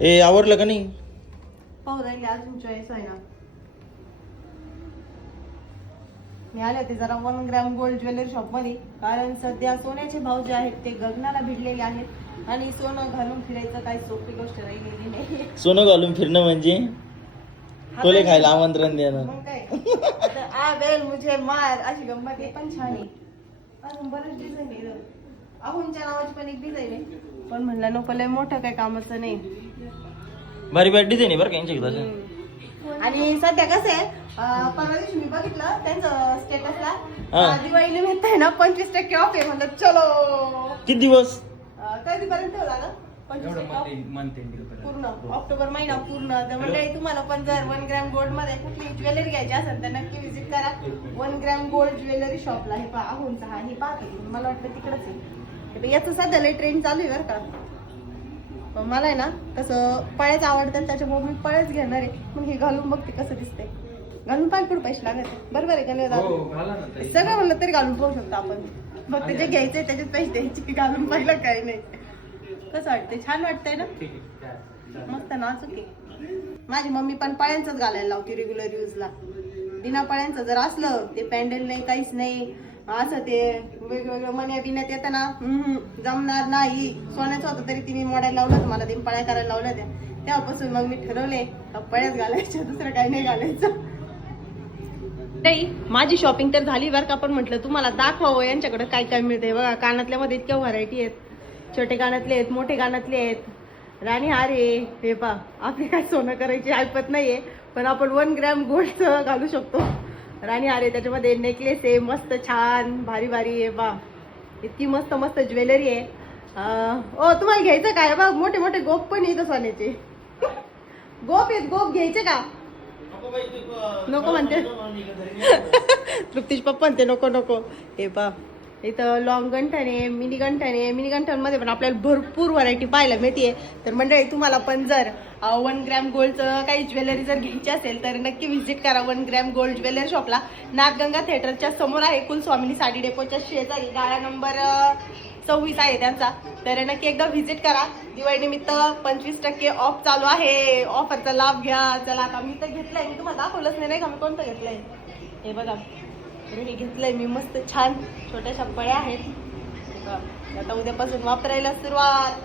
ए आवडलं का नाही? पाहू राहिले अजून चॉईस आहे ना. मी आले होते जरा 1 ग्रॅम गोल्ड ज्वेलरी शॉप मध्ये, कारण सध्या सोन्याचे भाव जे आहेत ते गगनाला भिडलेले आहेत आणि सोनं घालून फिरायचं काही सोपी गोष्ट राहिलेली नाही. सोनं घालून फिरणं म्हणजे टोले खायला आमंत्रण देणं. मग काय आता आ बेल मुझे मार अशी गंमत आहे. पण छान आहे. अजून बरेच डिझाईन आहे. अहोंच्या नावाची पण एक डिझाईन आहे, पण म्हणलं नको लय मोठं काही कामाचं नाही. भारी भारी डिझाईन आहे बरं का यांच्याकडे. आणि सध्या कसं आहे, परवा दिवशी मी बघितलं त्यांचं स्टेटसला दिवाळी निमित्त आहे ना 25% ऑफ आहे. म्हणलं चलो. किती दिवस? कधीपर्यंत ठेवला ना? 25% पूर्ण ऑक्टोबर महिना पूर्ण. तर म्हणजे तुम्हाला पण जर 1 ग्रॅम गोल्ड मध्ये कुठली ज्वेलरी घ्यायची असेल तर नक्की विजिट करा 1 ग्रॅम गोल्ड ज्वेलरी शॉपला. हे पहा अहोंचा हा, हे पाहतो मला वाटतं तिकडच आहे. याचं सध्या लय ट्रेंड चालू आहे बरं का. पण मला आहे ना तसं पळ्याच आवडतात, त्याच्यामुळे मी पळ्याच घेणार आहे. मग हे घालून बघते कसं दिसतंय. घालून पाय पुढे पैसे लागत बरोबर आहे का नाही? सगळं म्हणलं तरी घालून पाहू शकतो आपण. फक्त जे घ्यायचंय त्याच्यात पैसे द्यायचे, घालून पाहिलं काही नाही. कसं वाटतंय? छान वाटतंय ना? मस्त नाजूक आहे. माझी मम्मी पण पळ्यांचंच घालायला लावते रेग्युलर यूजला. बिना पळ्यांचं जर असलं ते पॅन्डल नाही काहीच नाही असं ते वेगवेगळं मन्या बिन्यात येतं ना, जमणार नाही. सोन्याचं होतं तरी तिने मोडायला लावलं होतं मला, 3 पळ्या करायला लावल्या त्या. तेव्हापासून मग मी ठरवले पळ्याच घालायच्या, दुसरं काही नाही घालायचं. नाही माझी शॉपिंग तर झाली बरं का. पण म्हटलं तुम्हाला दाखवावं यांच्याकडे काय काय मिळतंय. बघा कानातल्या मध्ये इतक्या व्हरायटी आहेत. छोटे कानातले आहेत, मोठे कानातले आहेत, राणी हार आहे. हे पा आपली काय सोनं करायची ऐपत नाहीये, पण आपण 1 ग्रॅम गोल्ड घालू शकतो. राणी हार आहे, त्याच्यामध्ये नेकलेस आहे मस्त छान भारी भारी आहे. बा इतकी मस्त मस्त ज्वेलरी आहे. ओ तुम्हाला घ्यायचं काय? बघ मोठे मोठे गोप पण येतं सोन्याचे. गोप आहेत, गोप घ्यायचे का? नको म्हणते तृप्तीश पप्पा ते नको नको. हे पा इथं लॉंग गंठण आहे, मिनी गंठण आहे. मिनी गंठणमध्ये पण आपल्याला भरपूर व्हरायटी पाहायला मिळते. तर मंडळी तुम्हाला पण जर 1 ग्रॅम गोल्डचं काही ज्वेलरी जर घ्यायची असेल तर नक्की व्हिजिट करा 1 ग्रॅम गोल्ड ज्वेलरी शॉपला. नाथगंगा थिएटरच्या समोर आहे, कुलस्वामिनी साडी डेपोच्या शेजारी. गाळा नंबर 24 आहे त्यांचा. तर नक्की एकदा व्हिजिट करा. दिवाळी निमित्त 25% ऑफ चालू आहे. ऑफरचा लाभ घ्या. चला आता मी तर घेतलंय, मी तुम्हाला दाखवलंच नाही का मी कोणतं घेतलंय. हे बघा हे घेतलंय मी मस्त छान छोट्याशा पळ्या आहेत. आता उद्यापासून वापरायला सुरुवात.